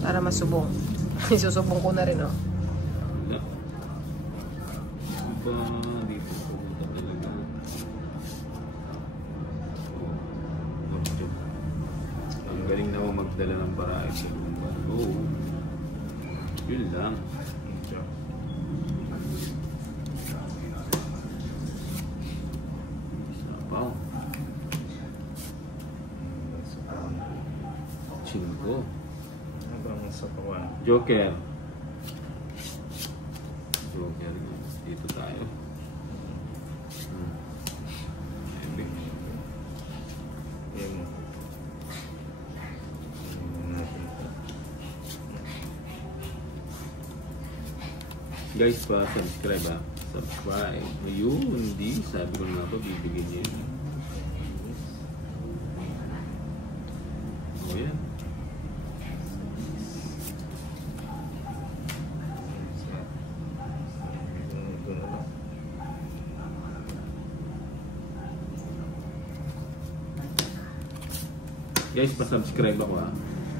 Para masubong. Isusubong ko na rin, oh. Dito pupunta talaga. Ang galing naman magdala ng variety. Oo. Yun lang. Sapaw. 5. Joker. Joker. Dito tayo. Guys, pa-subscribe ha. Subscribe. Ayun, hindi. Sabi ko nga ba, bibigyan niya yun. O yan. Guys, pa-subscribe ako ha.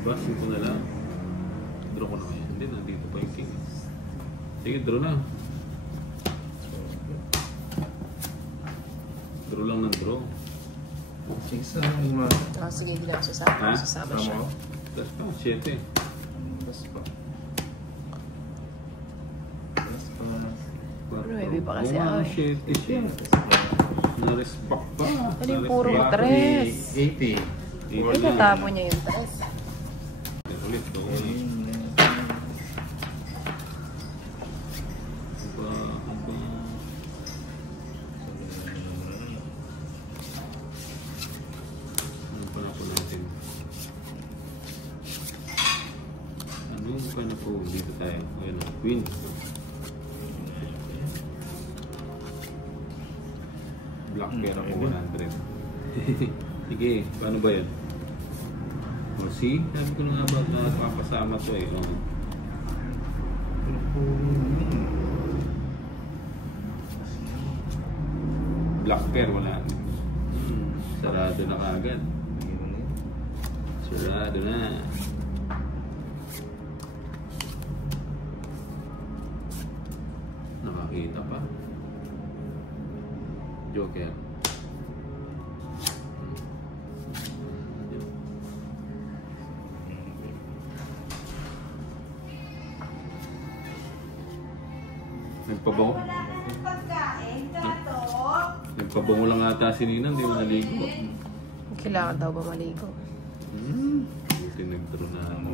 Basin ko na lang. Draw ko na ngayon. Hindi, nandito pa yung king. Sige, draw na. Draw lang ng draw. Sige, hindi na ako sasama. Sasama siya. Plus pa, 7. Ano, pa kasi ako eh. 7 siya. Na-respect pa. Ano yung puro 3? 80. Ay, natabo niya yung 3. Ulit, dito tayo. Ayan o, Queen. Black pair ako 100. Sige, paano ba yan? O, see? Sabi ko na nga ba nakapasama to eh. O. Black pair, wala. Sarado na kagad. Sarado na. Nakakita pa. Joker. Nagpabango. Nagpabango lang ata si Nina, hindi mo naligo. Kailangan daw ba maligo? Buti nagdro na ako.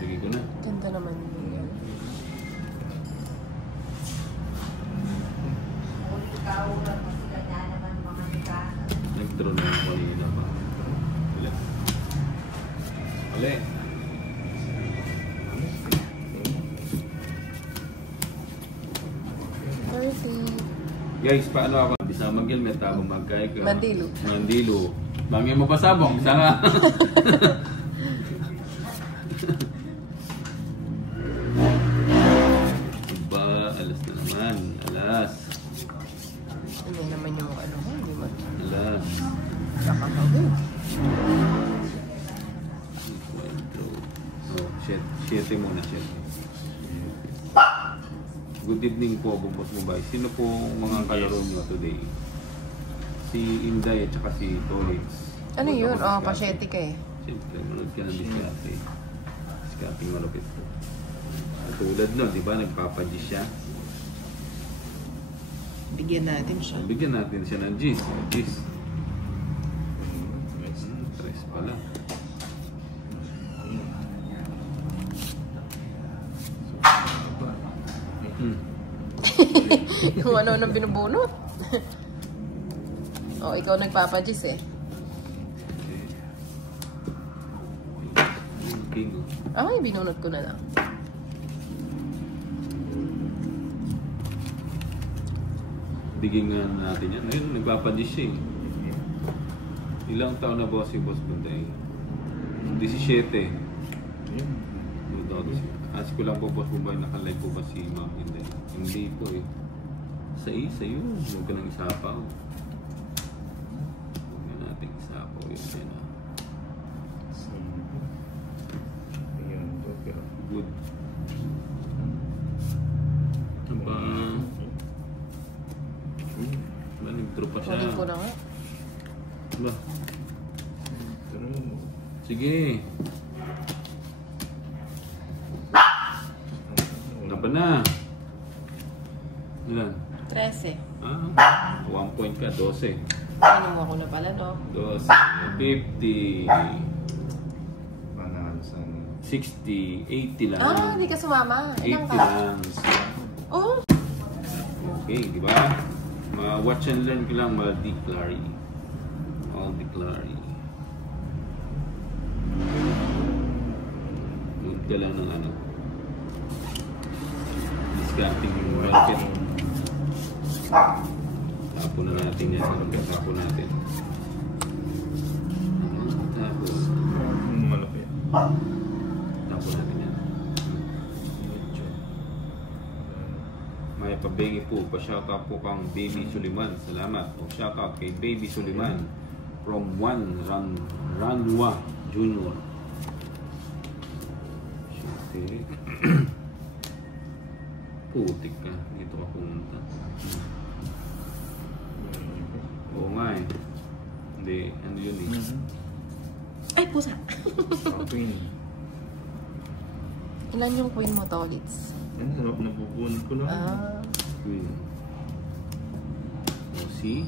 Lagi ko na. Ganda naman yun. Nagdro na ako kanina pa. Ulit. Ulit. Guys, paano ako? Bisa mag-helmet ako magkaya ka. Mandilo. Mandilo. Bangin mo pasabong, isa nga. Diba, alas na naman. Alas. Ano naman yung ano ko, hindi mo. Alas. Kakakawin. Oh, shit. 7 muna, 7. Good evening po, Bubos Mubay. Sino po mga kalaro nyo today? Si Inday at saka si Tolitz. Ano yun? Oh, pasyete ka eh. Siyempre, manood ka ng diskarte. Diskarting malupit po. Tulad nun, di ba? Nagpapadis siya. Bigyan natin siya. Bigyan natin siya ng G's. G's. 3 pala. Kung ano nang binubunot. O, ikaw nagpapajis eh. King. Ay, binunot ko na lang. Bigyan nga natin yan. Ayun, nagpapadis siya eh. Ilang taon na ba si Boss Bunday? 17. Kasi ko lang po, boss, kung ba nakalive po ba si ma'am? Hindi. Hindi po eh. Sa'yo. Huwag ka nang isapaw. Huwag na natin isapaw yun. Yan ah. Good. Aba. Ba, nag-drop pa siya. Kunin ko na nga. Ba? Sige. Napa na. Ilan? 13. 1 point ka, 12. Ano mo ako na pala, no? 12, 50, 60, 80 lang. Hindi ka sumama. Ilang 80 ka? lang. Oh! Okay, di ba? Ma-watch and learn ko lang, ma-declare. All-declare. Huwag ka lang ng ano. Discarding yung market. Tapon na natin yan. Tapon natin. Tapos. Malaki. Tapon natin yan. May pabengi po. Pa-shoutout po kang Baby Suliman. Salamat. O shoutout kay Baby Suliman. From Ranwa Junior. Okay. Putik ka. Dito ka pumunta. Oo nga eh. Hindi. Ano yun eh. Ay, pusa! Queen. Ilan yung queen mo, Tolits? Ano, nabubunan ko lang. Queen. O si?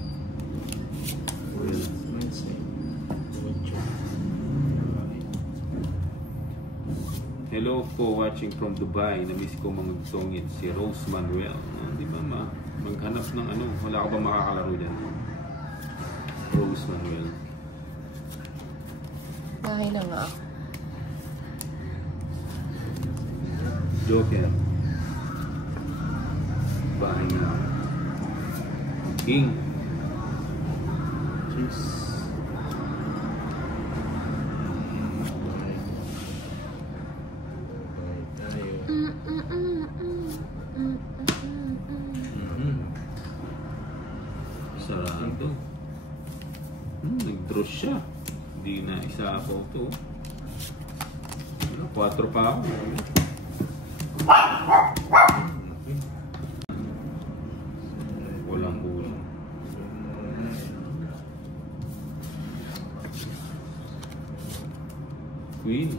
Well, Nice eh. hello po, watching from Dubai. Namiss ko mga songit si Rose Manuel. Di ba maghanap ng ano? Wala ka ba makakalaro dyan? Rose Manuel. Bahay na nga ako. Joker. Bahay na ako. King. Cheese. Sarado. Nag-draw siya. Hindi na isa ako to. 4 pa ako. Walang ulo. Queen.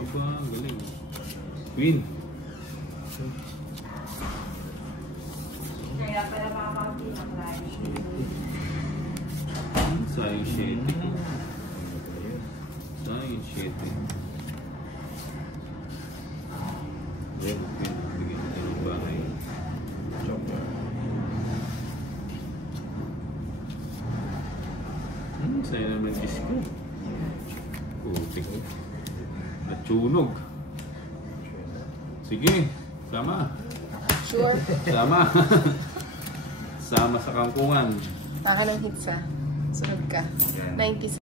Aba, galing. Queen. Kaya pala makakauti ng lahat. Sayang 7. Sayang 7. Well, okay. Bigyan natin ng bahay. Sayang naman disco. Putik. Natsunog. Sige, sama. Sure. Sama. Sama sa kangkungan. Taka ng hitsa. Sunod ka. 90.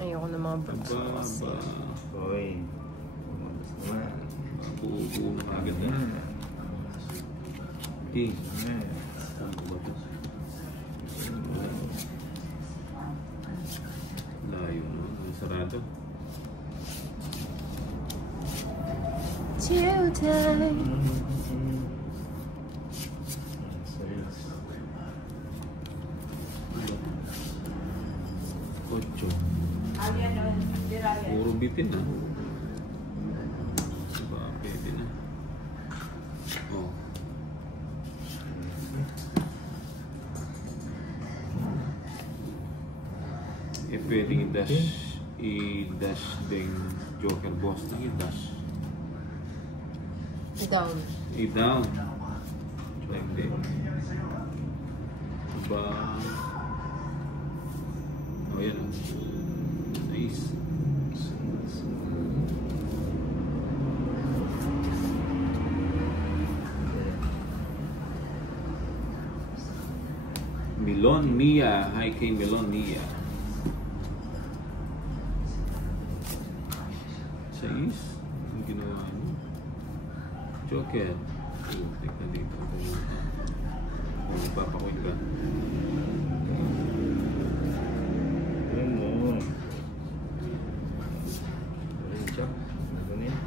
Ayoko na mga Aba, brugs. aba. Boy. Pumunta naman. Buo na agad na. Okay. Saan ko ba ito? Layo na. Ang sarado. Today. Ocho. Ayan o, dirayan. Puro bitin na. Diba, pwede na. Oh. Eh, pwedeng i-dash din Joker Boss na i-dash. Down. I-down. Like that. Diba? Oh, yan. Nice. Milon Mia. Hi kay Milon Mia. 6. Ang ginawa mo. Joker. Teka dito. Kung magpapakuin ka. Ayan mo. Ayan siya. Ano na yan?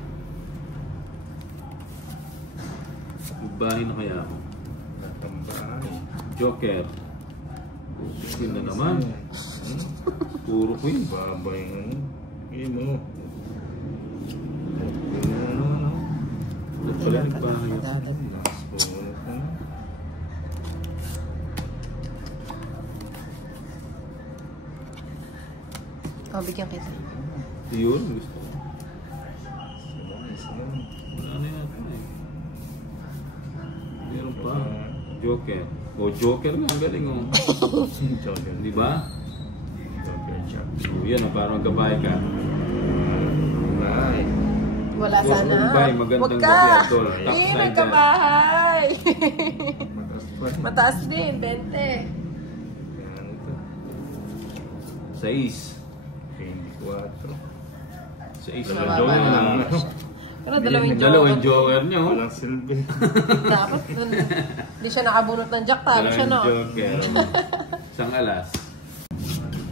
Magbahin na kaya ako. Natambahay. Joker. Queen na naman. Puro queen. Babay ng ano. Ayan mo. Ano. Ba't pala nagbahin ako? Last bonus na. Oh, bigyan kita. Yun, gusto ko. Sila. Wala na yata eh. Meron pa. Joker. O, Joker nga. Ang galing oh. Joker. Di ba? Joker chop. O, yan o. Parang gabay ka. Bye. Wala Boss sana. Mumbai, magandang Huwag gabi, ka! Idol. Top Hindi, side nagkabahay! Matas pa. Mataas din, 20. Yan ito. 6. 24. 6 Dalawang na joker joker. lang. Pero dalawang Dalawang joker. joker niya oh. Walang silbi. Dapat nun. Hindi siya nakabunot ng jack. Talo siya, no? Dalawang joker. Isang alas.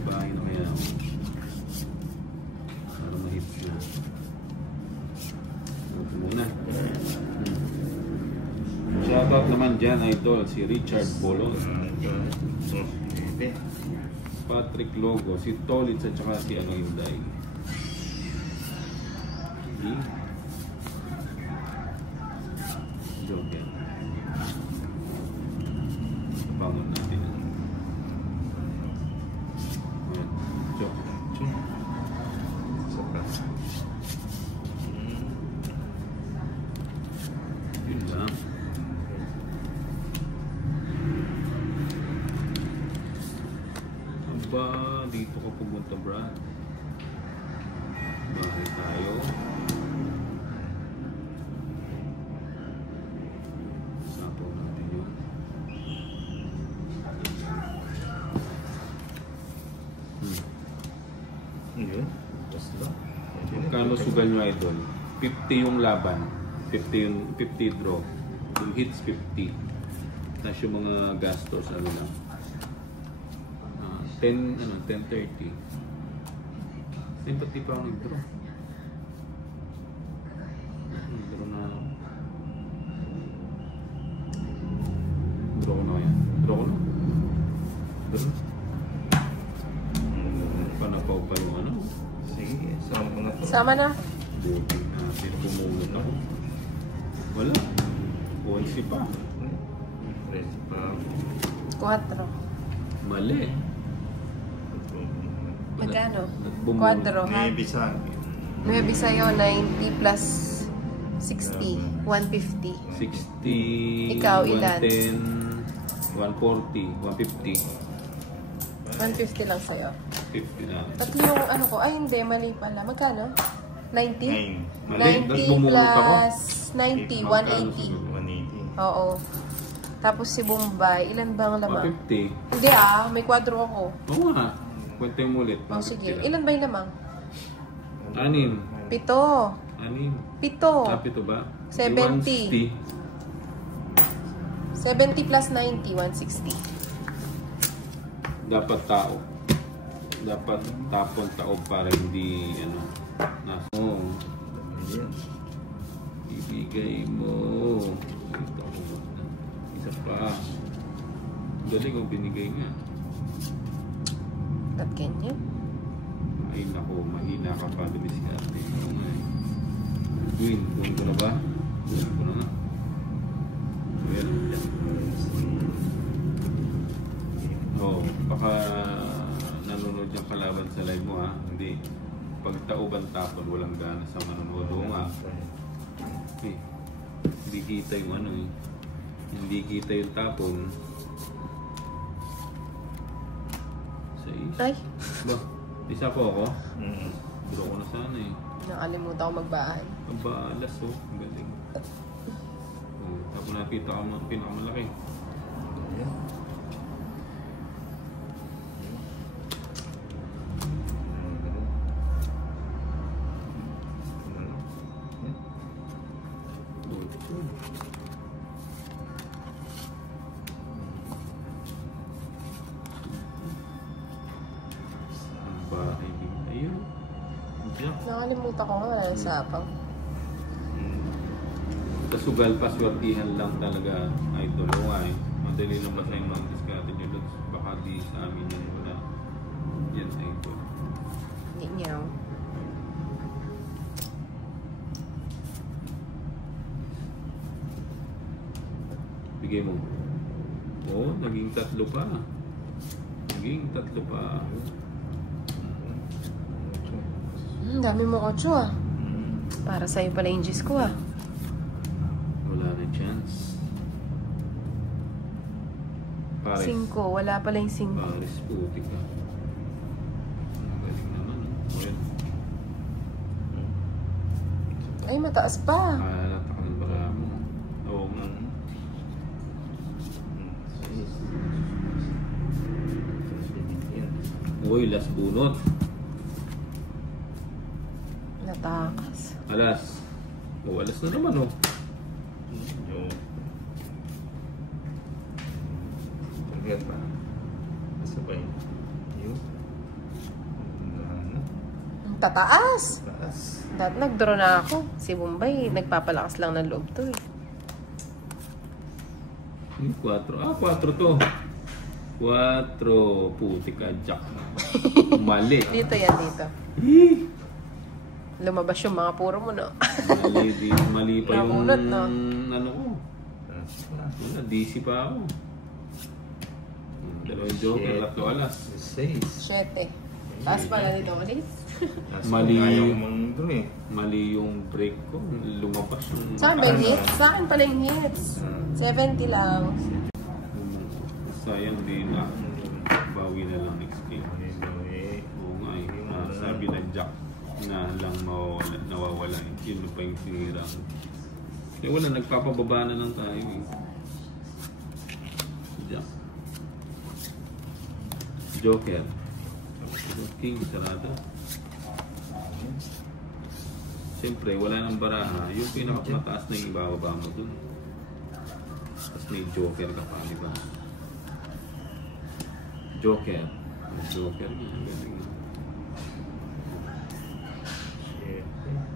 Bahay na kaya ako. Para mahit siya. Ito muna. Shoutout naman dyan, idol. Si Richard Bolon. Patrick Logo. Si Tolitz at saka si Inday. Joker. Pangon natin. Ayan. Joker. Yun lang. Aba, dito ka pumunta, Brad. Bakit tayo? Sapo natin yun. Yun. Basta. Magkano sugal nyo, idol? 50 yung laban. 50 draw. Yung hits, 50. Tapos yung mga gastos, ano lang. 10:30. Ba't di pa ako nag-draw? Draw na. Draw ko na kaya. Draw ko na. Draw. Panapaw pa yung ano. Sige, sama ko na to. Sama na. Buti natin pumunod ako. Wala. 11 pa. Rest pa. 4. Mali. Magkano? Nagbumulot. Quadro, ha? May bisag. Nuevi sa'yo, 90 plus 60. 150. 60. Ikaw, ilan? 110. 140. 150. 150 lang sa'yo. 50 na. Tatlo yung ano ko. Ay, hindi. Mali pala. Magkano? 90? Mali. 90 Bumulot ako. plus 90. 180. 180. Oo. Tapos si Bombay. Ilan ba ang laman? 150. Hindi ah. May kwadro ako. Oo nga. Kwenta mo ulit. Oh, 150 sige. lang. Ilan ba yung lamang? 6. 7. 6. 7. Kapito ba? 70. 70 plus 90. 160. Dapat tao. Dapat tapon tao para hindi ano. Nasa. Oh. Ayan. Ibigay mo. Ito ako. Isa pa. Galing kung binigay nga. That ganyan. Ay nako, mahina ka pa dumiskarte. Queen, kunin ko na ba? Kunin ko na nga. Ayan. Oh, baka nanonood yung kalaban sa live mo ha. Hindi. Pag tauban tapon, walang gana sa manonood. Oo nga. Eh, hindi kita yung ano eh. Hindi kita yung tapon. Sa isa. Ay. Ba, isa po ako. Mm. Draw ko na sana eh. Nakalimutan ko magbahay. Ang balas oh. Ang galing. Oh, tapos nakita ka mga pinakamalaki. Ayan. Ayun. Nakalimutan ko nga, wala na sapang. Sa sugal, paswertihan lang talaga, idol. O nga eh. Madali lang ba sa'yo mga diskarte nyo doon? Baka di sa amin yan wala. Yan, idol. Hindi niya. Bigay mo. Oo, naging 3 pa. Naging 3 pa. Dami mo 8 ah. Para sa'yo pala yung Diyos ko ah. Wala na chance. Pares. 5, wala pala yung 5. Pares, puti ka. Ang galing naman. Well, Ay, mataas pa. halata ka ng baka mo. Oo nga. Uy, last bunot. Natakas. Alas. O, alas na naman oh. Target pa. Sabay. Yun. Ang tataas. Taas. Dati nag-draw na ako. Si Bombay, nagpapalakas lang ng loob to eh. 4. 4 to. 4. Puti ka, Jack. Mali. Dito yan, dito. Lumabas yung mga puro mo, no? Mali pa yung Nakunat, no? ano ko. Wala, DC pa ako. 2 joker, 3 alas. 6. 7. Taas pala dito ulit. Mali. Ayaw mong draw eh. Mali yung break ko. Lumabas yung... Saan ba yung hits? Sa akin pala yung hits. 70 lang. Sayang din na. Bawi na lang next game. Oo nga eh. Sabi na Jack na lang nawawala. Yun pa yung sinira. Kaya wala, nagpapababa na lang tayo eh. Jack. Joker. King, sarado. Siyempre, wala nang baraha. Yung pinakamataas na yung ibababa mo dun. Tapos may Joker ka pa, di ba? Joker. Joker.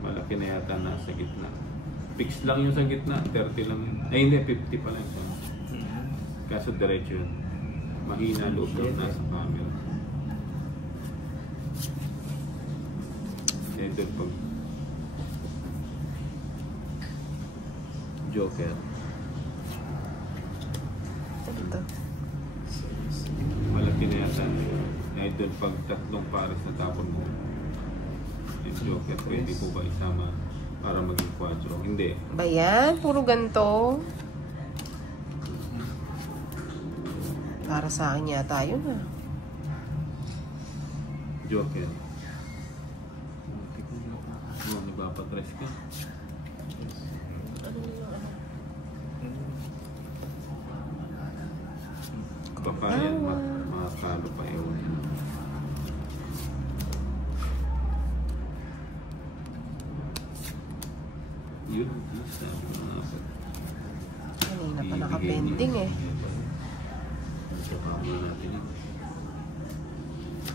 Malaki na yata nasa gitna. Fix lang yung sa gitna. 30 lang yun. Ay hindi, 50 pa lang siya. Kaso diretso yun. Mahina loob daw nasa camera. Ito pag Joker. Ito. Malaki na yata. Kahit doon pag 3 pares na tapon mo, yung Joker, pwede po ba isama para maging quadro? Hindi. Ba yan? Puro ganito. Para sa akin yata yun ah. Joker. Oh, nabapatres ka. Baka yan, makakalo pa yun. Yun, sabi ko nga ba? Kanina pa nakapending eh. Saka natin yun.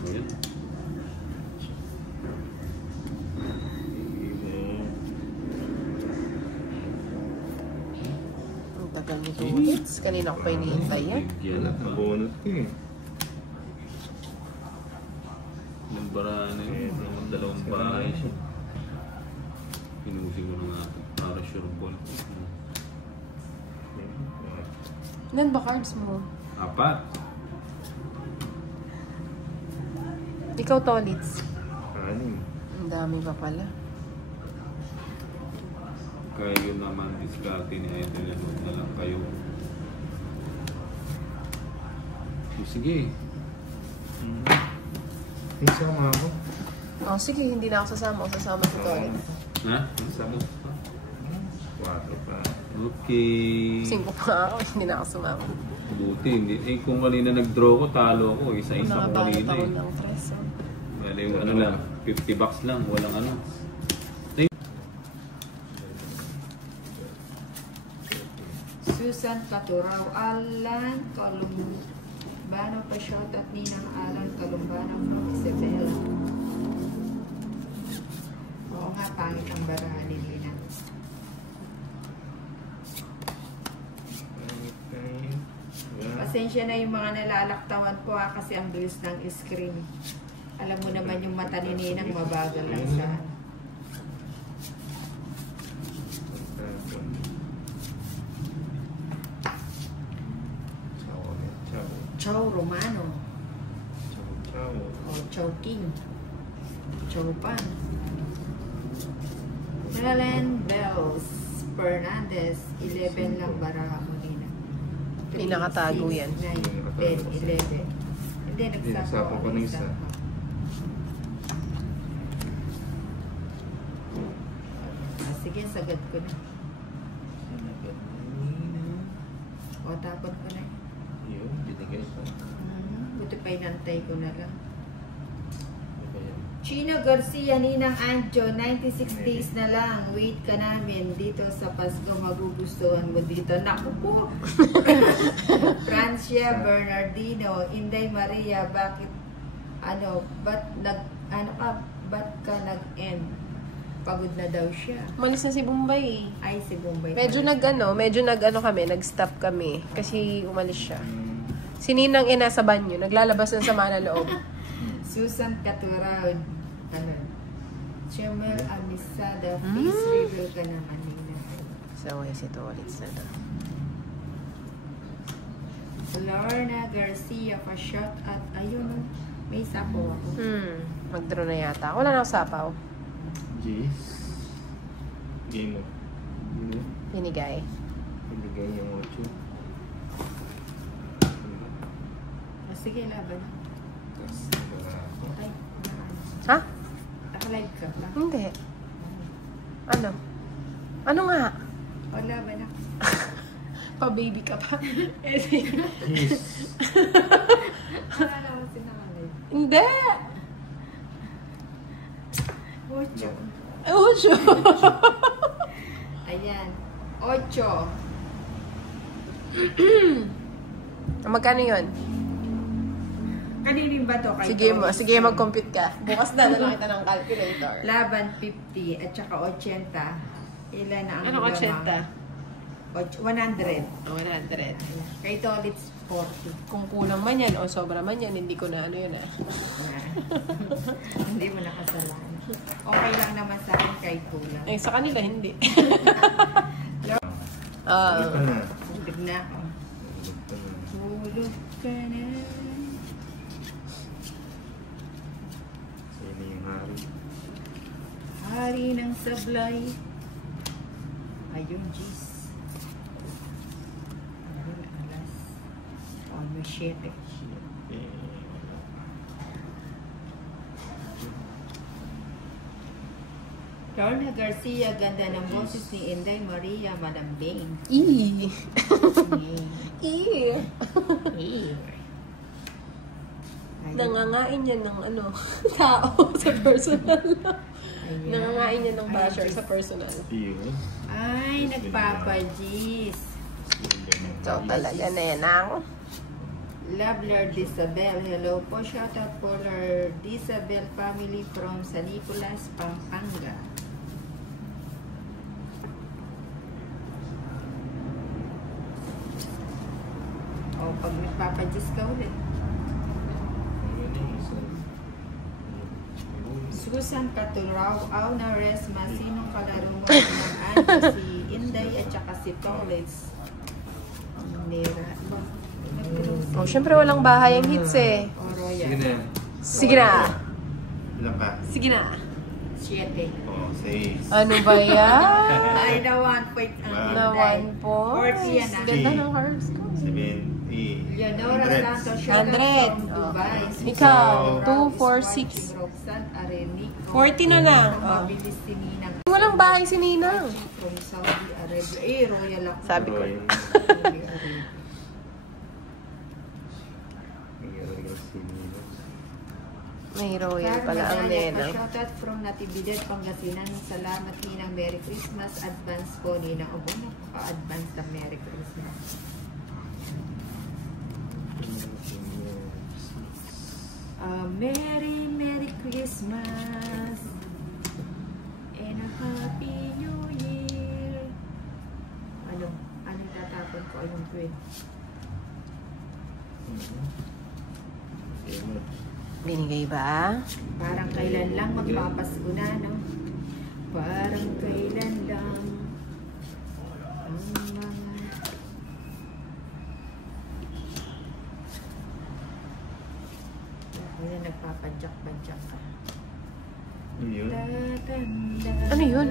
Ayan. Ang tagal nito ulit. Kanina ko pa hinihintay yan. Yan Wala at kang bonus ko eh. ng baraan eh. Dalawang bahay siya. Pinusin ko na nga para sure ball. Ilan ba cards mo? 4. Ikaw, Tolits. 6. Ang dami pa pala. Kayo naman diskarte ni Idol na lang kayo. Sige. Isama ako. Oh, sige, hindi na ako sasama. O sasama si Tolits. Ha? Sabi? 4 pa. Okay. 5 pa ako, hindi na ako sumama. Buti, hindi. Eh, kung kanina nag-draw ko, talo ko. Isa-isa ko Nakabalot kanina ako eh. ng 3. Well, yung ano lang, 50 bucks lang, walang ano. Susan Caturaw, Alan Calumbano pa shot at Ninang Alan Calumbano from Isabela. Oo nga, pangit ang barahan ni Nina. Pasensya na yung mga nalalaktawan ko kasi ang bilis ng screen. Alam mo naman yung mata ni Ninang mabagal lang sa Chow Romano. O Chow King. Chow Pan. Helen Bells Fernandez. 11 lang baraha mo nila. Hindi nakatago yan. 9, 10, 11. Hindi, nagsapo ko ng isa. Sige, sagad ko na. O, tapon ko na. Yun, binigay ko. Buti pa inantay ko na lang. Chino Garcia, Ninang Anjo, 96 days na lang. Wait ka namin dito sa Pasko. Magugustuhan mo dito. Naku po! Francia Bernardino, Inday Maria, bakit, ba't ka nag-end? Pagod na daw siya. Umalis na si Bombay. Ay, si Bombay. Medyo nag-stop kami. Kasi umalis siya. Si Ninang nasa banyo. Naglalabas ng sama na loob. Susan Caturaud. Chemel Amisada. Please reveal ka naman, Nina. So, yes, ito ulit na to. Lorna Garcia, pa-shot at ayun, may sapo ako. Mag-draw na yata. Wala na ako sapaw. Jeez. Game mo. Binigay. Binigay yung 8. Sige, laban. Tapos, nagala ako. Ay, Ha? naka-live ka ba? Hindi. Ano? Ano nga? O, laban ako. Pa-baby ka pa. Jeez. Wala naman si naka-live. Hindi! Ocho. Ocho! Ayan. 8. Magkano yun? Kaninin ba to? Sige, mag-compute ka. Bukas na lang kita ng calculator. Laban 50 at saka 80. Ilan na ang Ano 80? 100. 100. Kay Tolitz 40. Kung kulang man yan o sobra man yan, hindi ko na ano yun eh. Hindi mo nakasalanan. Okay lang naman sa akin kahit kulang. Eh, sa kanila hindi. Ulit ka na. Hulog na ako. Ulit ka na. Hulog ka na. Sino yung hari? Hari ng sablay. Ayun, jeez. Alas. Almost 7. Lorna Garcia, ganda ng boses ni Inday Maria Malambing. Eee! Eee! Nangangain yan ng ano, tao sa personal. Nangangain yan ng basher sa personal. Yun. Ay, nagpapajis. So, talaga na yan ang Love Lord Isabel. Hello po. Shout out for Lord Isabel family from San Nicolas, Pampanga. O, pag nagpapajis ka ulit. Susan Caturaw, Auna Resma, sinong kalaro mo ng Anjo, si Inday at saka si Tolitz. Nera. oh, syempre walang bahay ang hits eh. O, Roya. Sige na. Sige na. Ilan pa? Sige na. 7. Oh, 6. Ano ba yan? Ay, na 1 point ang Wow. Na Inday. 1 point. 40 yan ah. Ganda ng hearts ko. 70. Leonora Santos, shout out 100. from Dubai. Ikaw, Rao 2, 4, is 6. Roxanne Arenico. 40 na lang. Ang Oh. mabilis si Ninang. Walang bahay si Ninang. From Saudi Arabia. Eh, royal ako. Sabi ko. Saudi Arabia. May royal pala ang nena. Shoutout from Natividad, Pangasinan. Salamat Ninang. Merry Christmas. Advance po Ninang. O, napaka-advance na Merry Christmas. Merry Christmas and a Happy New Year. Ano tatapon ko? Anong tweet? Binigay ba? Parang kailan lang magpapasko na, no? Parang kailan lang ang mga... Ayan, nagpapadyak-padyak ka. Ano yun?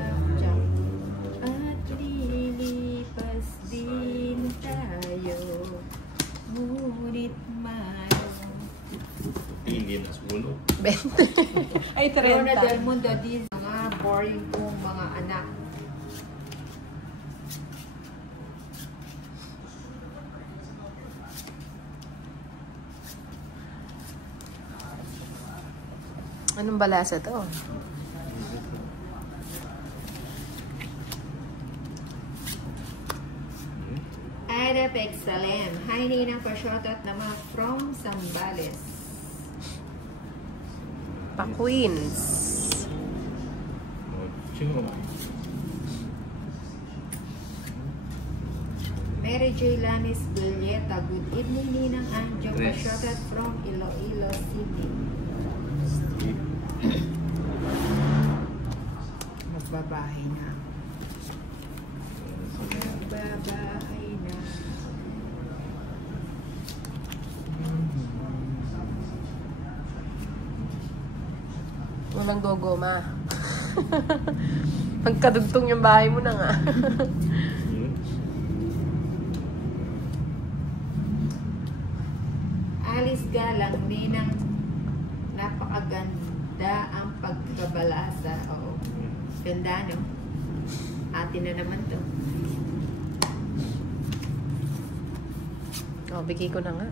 At lilipas din tayo, ngunit mayroon. Hindi na sulo. Ay, Corona 30. del Mundo, these mga boring kong mga anak. Anong balasa to? Adap Excellent. Hi, Ninang, pa-shoutout naman from Zambales. Pa-Queens. Mary J. Lanis Gulieta. Good evening, Ninang Anjo. Yes. Pa-shoutout from Iloilo City. Magbabahay na. Magbabahay na. Walang gogoma. Magkadugtong yung bahay mo na nga. Alice Galang, Ninang, napakaganda ang pagkabalasa. Oo. Ganda, no? Atin na naman to. Bigay ko na nga.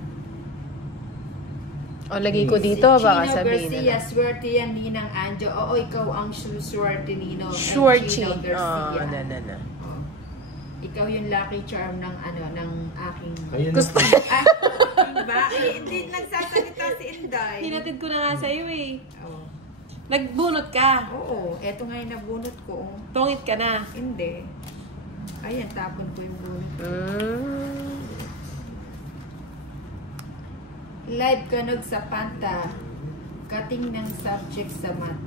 Lagay ko dito, baka Chino sabihin Garcia, na. swerte yan, Ninang Anjo. Oo, ikaw ang swerte, Nino. Sure, Chino Chi. Garcia. Na. Oh. Ikaw yung lucky charm ng ng aking... Ayun Gusto. Ah, diba? Hindi nagsasalita si Inday. Hinatid ko na nga sa'yo eh. Oh. Nagbunot ka. Oo, eto nga yung nabunot ko. Tungit ka na. Hindi. Ayan, tapon ko yung bunot. Live kanog sa Panta. Kating ng subject sa math.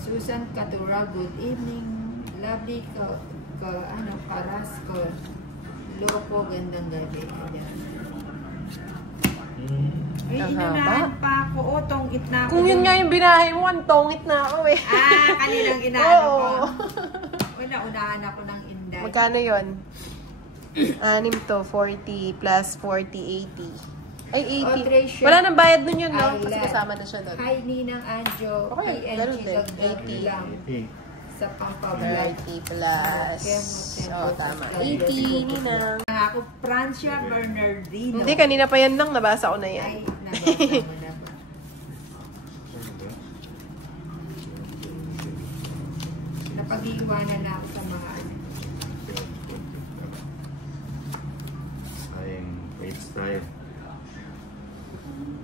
Susan Catura, good evening. Lovely Carrasco. Loko, gandang gabi. Ayan. Ay, Ang inunahan haba. pa ako. O, tongit na ako. Kung yun nga yung binahay mo, ang tongit na ako eh. Kaninang inaano ko. Oo. Unahan ako ng Inday. Magkano yun? 6 to 40 plus 40, 80. Ay, 80. Tricia. Wala nang bayad nun yun, no? Ay, Kasi love. kasama na siya doon. Hi, Ninang Anjo. Okay, ganun din. 80. lang. Sa Pampablog. 30 plus. Tama. 80, Ninang. Ako, Francia Bernardino. Hindi, kanina pa yan lang. Nabasa ko na yan. Ay, nabasa mo na ba? Napag-iiwanan na ako sa mga ano. Sayang, wait style.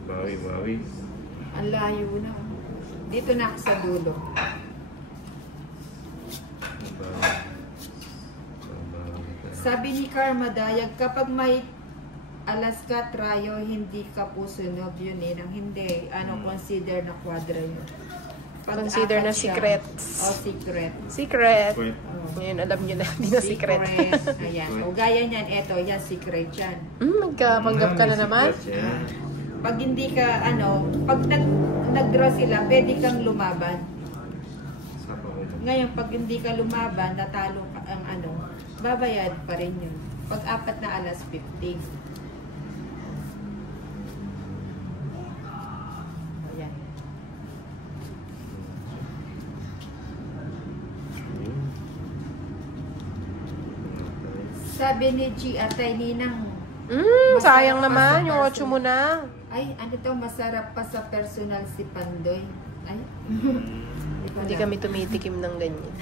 Bawi. Ang layo na. Dito na ako sa dulo. Sabi ni Karma Dayag, kapag may Alaska Trayo, hindi ka po sunog yun eh. Nang hindi, consider na quadra yun. Pag Consider apat na siya. secret. Secret. Secret. Wait. Ngayon, alam nyo na. Hindi na secret. Ayan. O gaya niyan, eto, yan, secret yan. Magkapanggap ka na naman. Pag hindi ka, pag nag-draw sila, pwede kang lumaban. Ngayon, pag hindi ka lumaban, natalo ka ang babayad pa rin yun. Pag apat na alas 15. Ayan. Sabi ni G, atay Ninang, Sayang naman. Yung 8 mo na. Ay, ano to, masarap pa sa personal si Pandoy. Ay, Hindi kami tumitikim ng ganyan.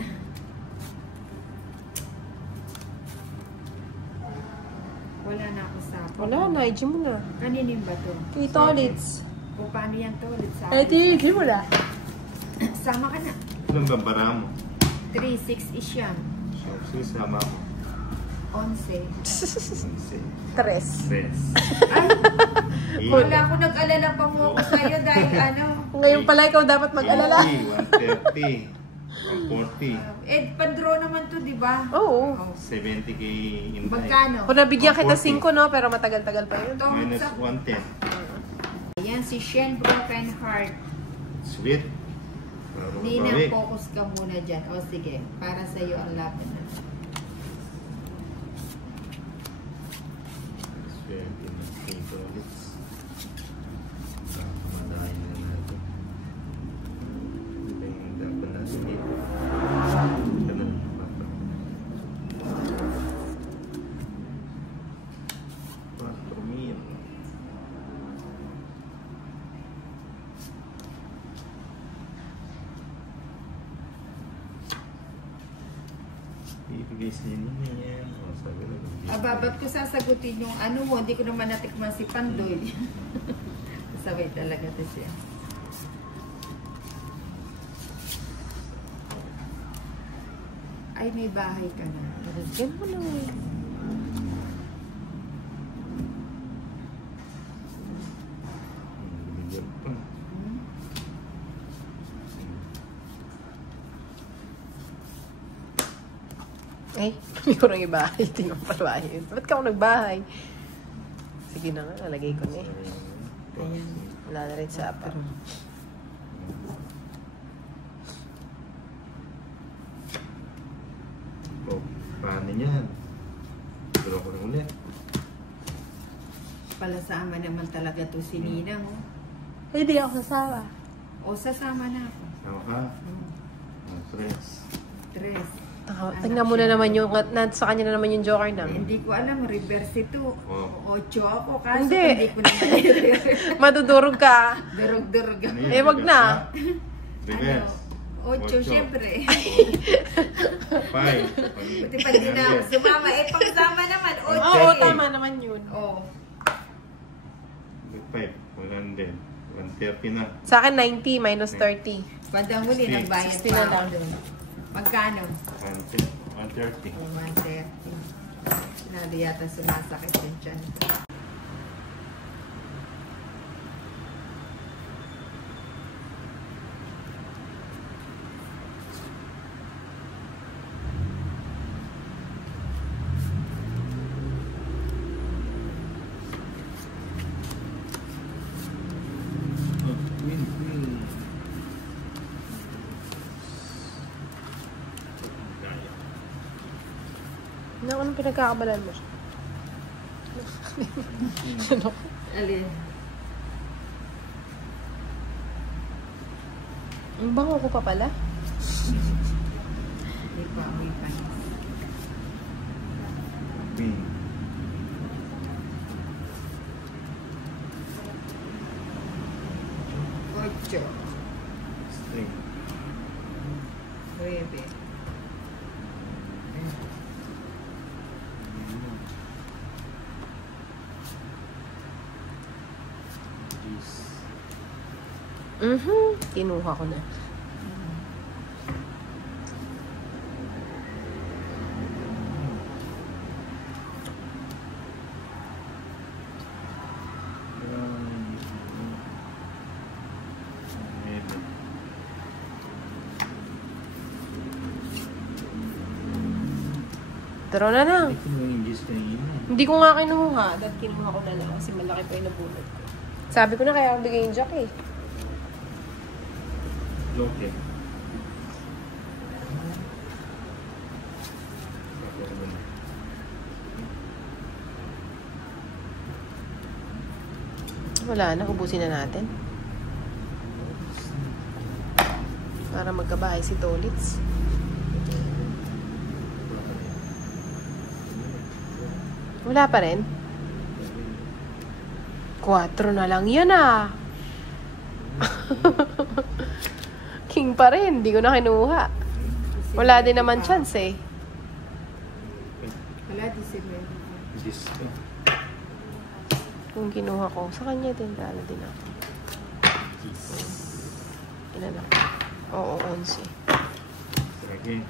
Wala na ako sa Wala na, IG mo na. Kaninin ba to? Kay Tolits. O paano yan to? Ulit sa Ay, IG mo na. Sama ka na. Ilang babara mo? 3-6 is yan. So, sisama mo. 11. Tres. Stress. Ay, wala ako nag-alala pa mo ako sa'yo dahil ano. Ngayon pala ikaw dapat mag-alala. 130, 140, Pan-draw naman to, di ba? Oo. 70k in Magkano? Kung nabigyan kita 5, no? Pero matagal-tagal pa yun. Ito, Minus sa... 110. Ayan, si Shen Broken Heart. Sweet. Nina, focus ka muna dyan. O sige, para sa'yo ang laban na. Sweet. Madahin na natin. Ito yung dapat natin dito. Ito na. 4,000. Ibigay sa inyo yan. O, sabi na. Ba't ko sasagutin yung ano mo, hindi ko naman natikman si Pandoy. Sabay talaga to siya. Ay, may bahay ka na. Yan mo lang eh. Bigyan pa. Ay, hindi ko nang ibahay. Tingnan pa bahay. Ba't ka ako nagbahay? Sige na nga, nalagay ko na eh. Ayan, wala na rin sa apa. O, paano yan? Duro ko na ulit. Palasama naman talaga to si Ninang. Oh. Hindi ako sasama. O, sasama na ako. Tama ka? Stress. 3. Tingnan mo na naman yung, sa kanya na naman yung joker na. Hindi ko alam, reverse ito. Oh. 8 ako, kaso Hindi. hindi ko naman i-reverse. Madudurog ka. Durog-durog. Ano yan? Eh, wag na. Reverse. 8, syempre. 5. Buti pa din na ako sumama. Eh, pagsama naman, 8. Oo, tama naman yun. Oh. 5. 100. 130 na. Sa akin, 90 minus 30. Bandang huli, nagbayad 60 na pa lang. ako doon. Magkano? 130. 130. Sinado yata sumasakit yung tiyan. Anong pinagkakabalan mo? Ano? Alin? Ang bango ko pa pala. Hindi pa, may panis. Queen. Ocho. String. 9. Kinuha ko na. Tara na na. Hindi ko nga kinuha. Dahil kinuha ko na lang kasi malaki pa yung nabunod ko. Sabi ko na kaya akong bigay yung jack eh. Okay. Wala na, ubusin na natin. Para magkabahay si Tolits. Wala pa rin. 4 na lang yan ah. King pa rin, hindi ko na kinuha. Wala din naman chance eh. Wala, di si Mel. Diyos ko. Kung kinuha ko, sa kanya din, lalo din ako. Ilan ako? Oo, 11. Sige.